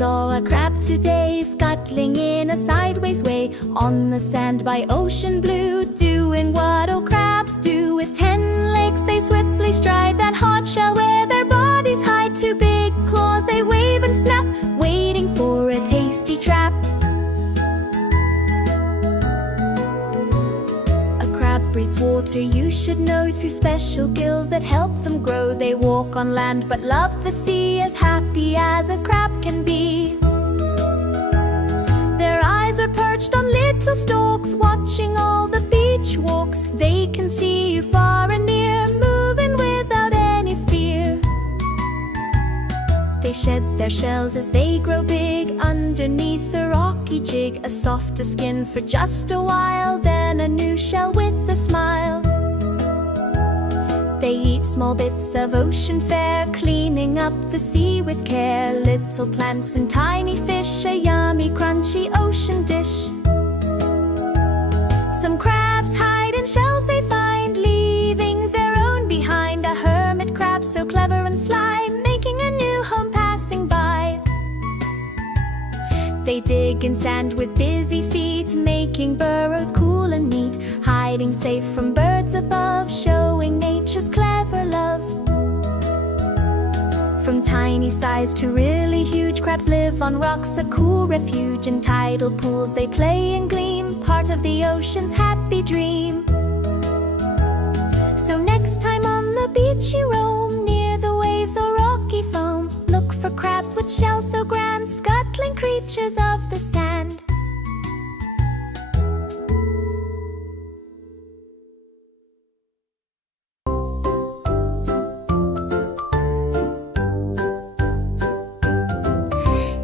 saw a crab today, scuttling in a sideways way on the sand by ocean blue, doing what all crabs do. With 10 legs they swiftly stride that hard shell where their bodies hide. 2 big claws they wave and snap, waiting for a tasty trap. Breathes water, you should know, through special gills that help them grow. They walk on land but love the sea, as happy as a crab can be. Their eyes are perched on little stalks, watching all the beach walks. They can see you far and near, moving without any fear. They shed their shells as they grow big, underneath a rocky jig. A softer skin for just a while, then a new shell with a smile. They eat small bits of ocean fare, cleaning up the sea with care. Little plants and tiny fish, a yummy crunchy ocean dish. Some crabs hide in shells they find, leaving their own behind. A hermit crab so clever and sly, making a new home passing by. They dig in sand with busy feet, making burrows cool and neat, hiding safe from birds above, showing nature's clever love. From tiny size to really huge, crabs live on rocks, a cool refuge. In tidal pools they play and gleam, part of the ocean's happy dream. So next time on the beach you roam, near the waves or rocky foam, look for crabs with shells so grand, scuttling creatures of the sand.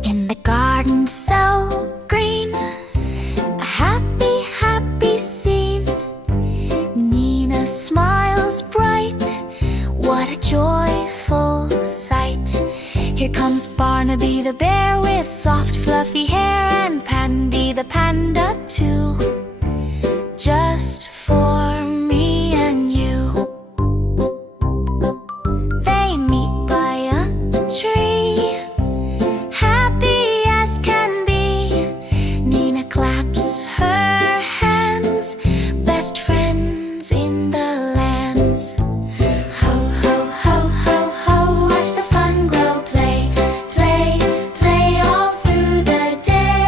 In the garden so green, a happy, happy scene. Nina smiles bright, what a joyful sight. Here comes Barnaby the bear with soft fluffy hair, and Pandy the panda too, just for me and you. They meet by a tree, happy as can be. Nina claps her hands, best friends in the lands. Ho, ho, ho, ho, ho, watch the fun grow. Play, play, play all through the day.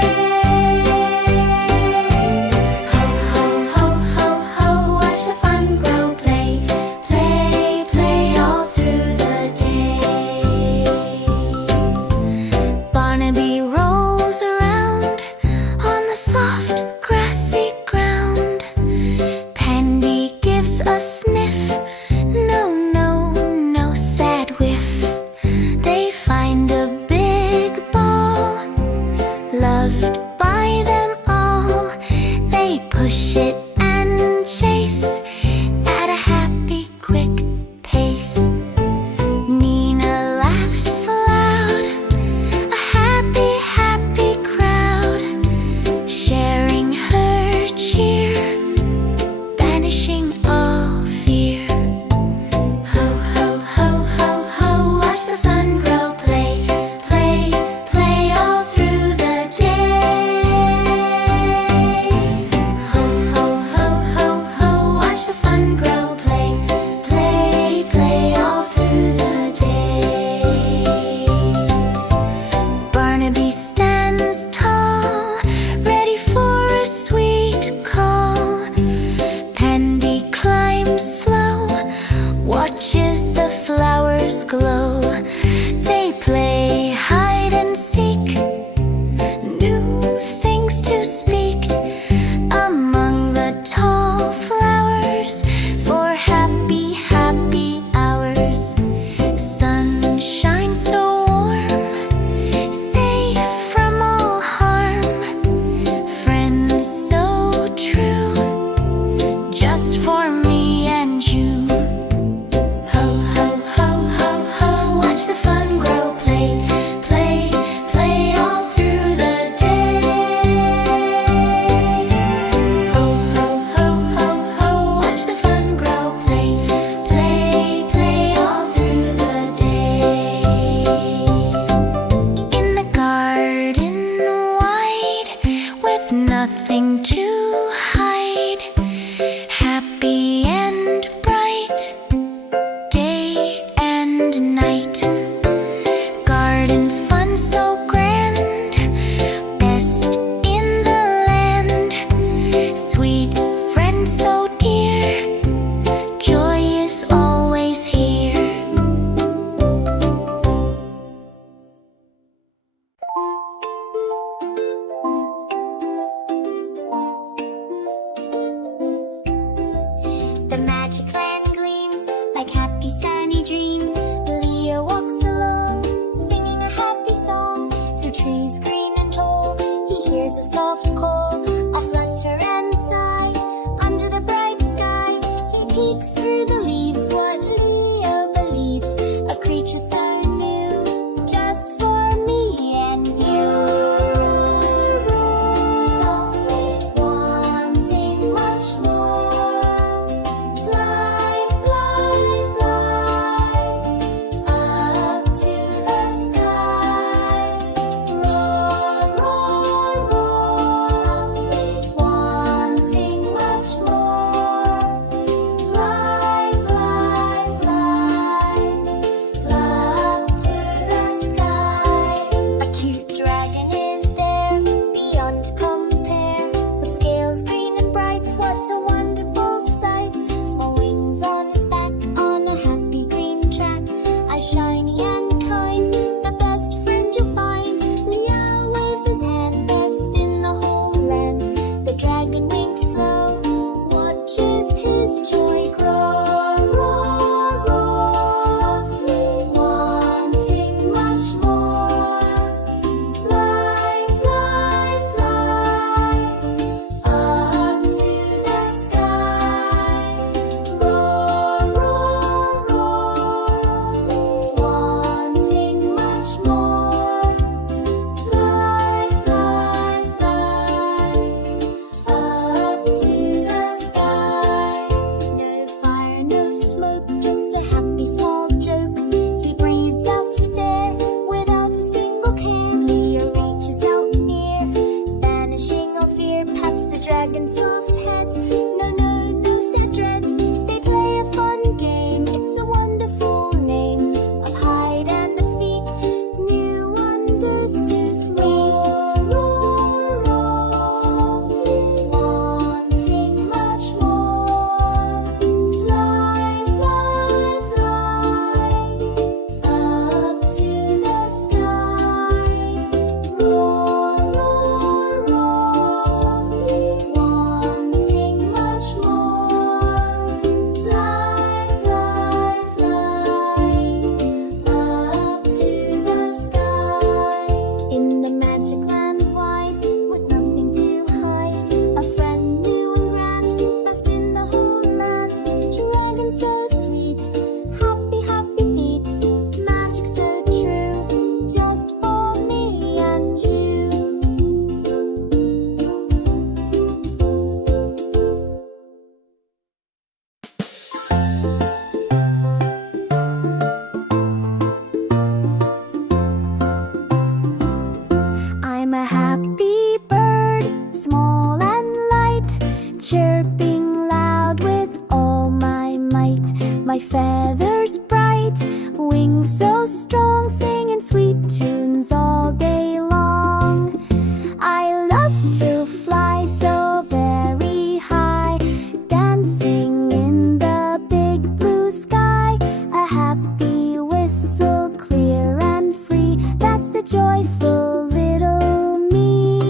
soft call. I flutter and sigh. Under the bright sky, he peeks through the leaves. What Leo believes, a creature so new, just for me and you. Softly wanting much more. Fly, fly, fly, up to the sky. Roar, roar, roar. Softly wanting much more. Fly, fly, fly, up to the sky. A cute dragon is there, beyond compare, with scales green and bright. What a wonderful sight! Small wings on his back, on a happy green track. Eyes shiny and kind, the best friend you'll find. Leo waves his hand, best in the whole land. The dragon winks slow, watches his joy grow. Roar, roar, softly wanting much more. Fly, fly, fly, up to the sky. Roar, roar, roar, wanting much more. Fly, fly, fly, up to the sky. No fire, no smoke, just a happy small joke. He breathes out sweet air without a single care. Leo reaches out near, banishing all fear, pats the dragon's soft head. No, no, no sad dread. They play a fun game. It's a wonderful name of hide and of seek. New wonders to speak. Roar, roar, softly wanting much more. Fly, fly, fly, up to the sky. Roar, roar, roar, softly wanting much more. Fly, fly, fly, up to the sky. In the magic land wide, with nothing to hide, a friend new and grand, best in the whole land. Dragon so sweet, happy, happy feet, magic so true, just for me and you. I'm a happy bird, small and light, chirping loud with all my might. My feathers bright, wings so strong, singing sweet tunes all day long. I love to fly so very high, dancing in the big blue sky. A happy whistle, clear and free, that's the joyful little me.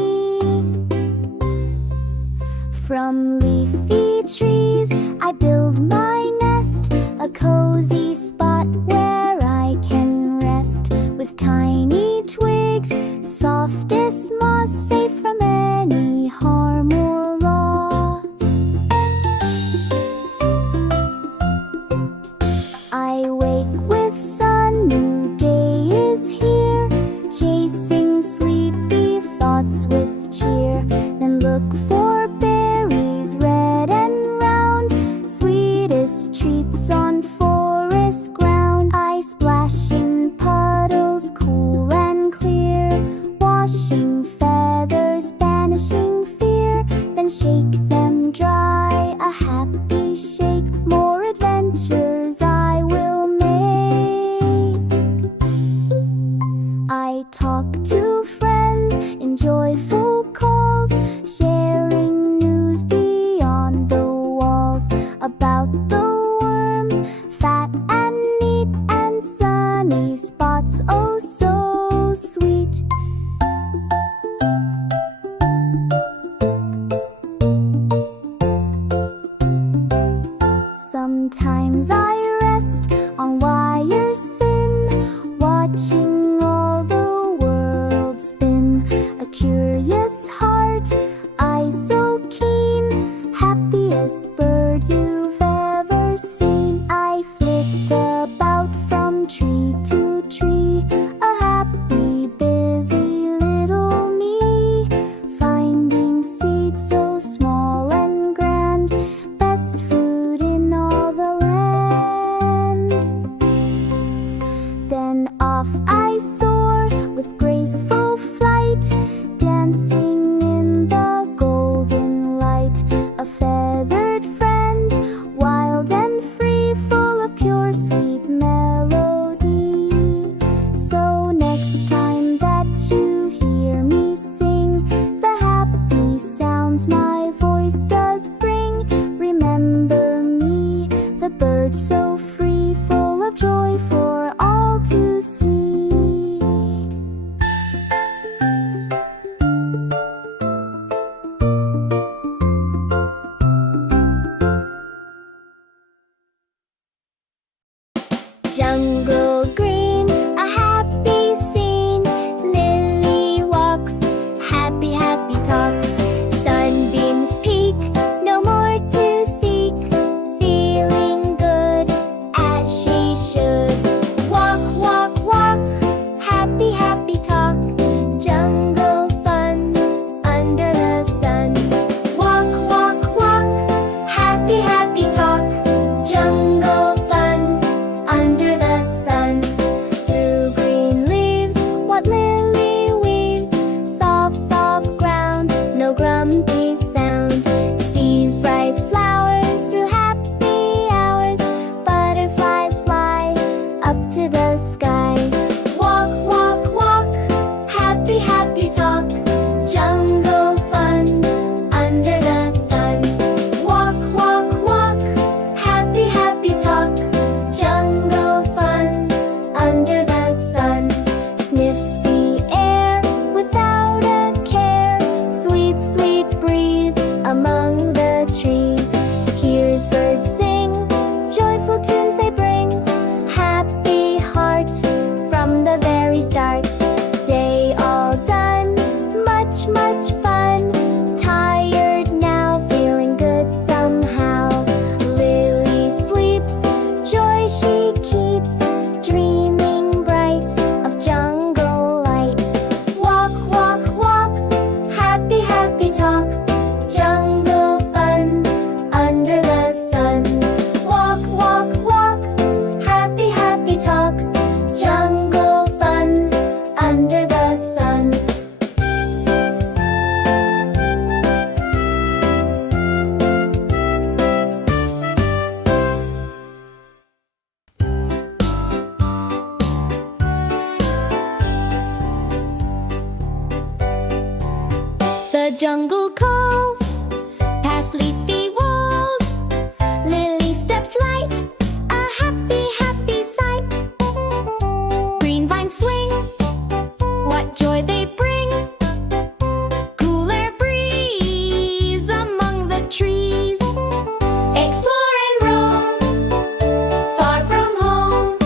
From leafy trees I build my nest, a cozy spot where I can rest. With tiny twigs, softest moss, safe from any harm or loss. I wake with sun, new day is here, chasing sleepy thoughts with cheer. Then look for berries red and round, sweetest treats on forest ground. I splash in puddles cool and clear, washing feathers, banishing fear. Then shake them dry, a happy shake, more adventures I will make. I talk to friends in joyful calls, sharing news beyond the walls, about the worms, fat and neat, and sunny spots, oh so sweet. Sometimes I rest on wires thin, watching all the world spin. The jungle calls past leafy walls. Lily steps light, a happy, happy sight. Green vines swing, what joy they bring. Cooler breeze among the trees. Explore and roam, far from home.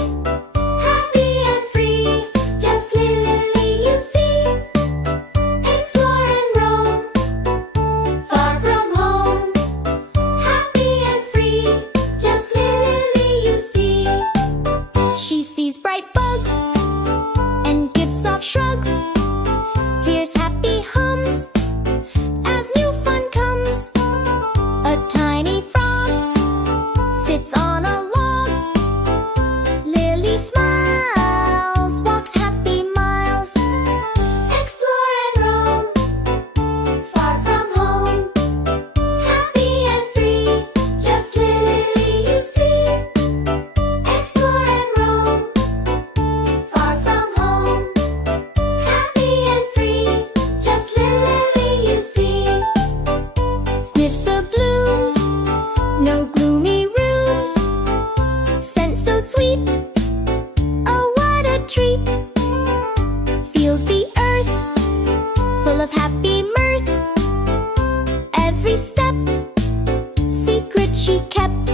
Happy and free, just Lily you see. Explore and roam, far from home. Happy and free, just Lily you see. She sees bright bugs and gives soft shrugs. Hears happy hums as new fun comes. A tiny frog sits on a log. Lily smiles, walks happy miles. Explore and roam, far from home. Happy and free, just Lily you see. Explore and roam, far from home. Happy and free, just Lily you see. Sniffs the blooms, no gloomy rooms. Scent so sweet, oh what a treat. Feels the earth, full of happy mirth. Every step, secret she kept.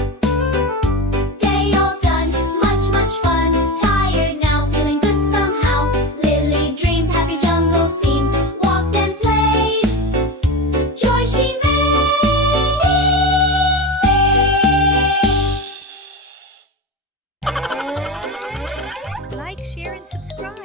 Day all done, much, much fun. Tired now, feeling good somehow. Lily dreams, happy jungle scenes. Walked and played, joy she made. Like, share, and subscribe.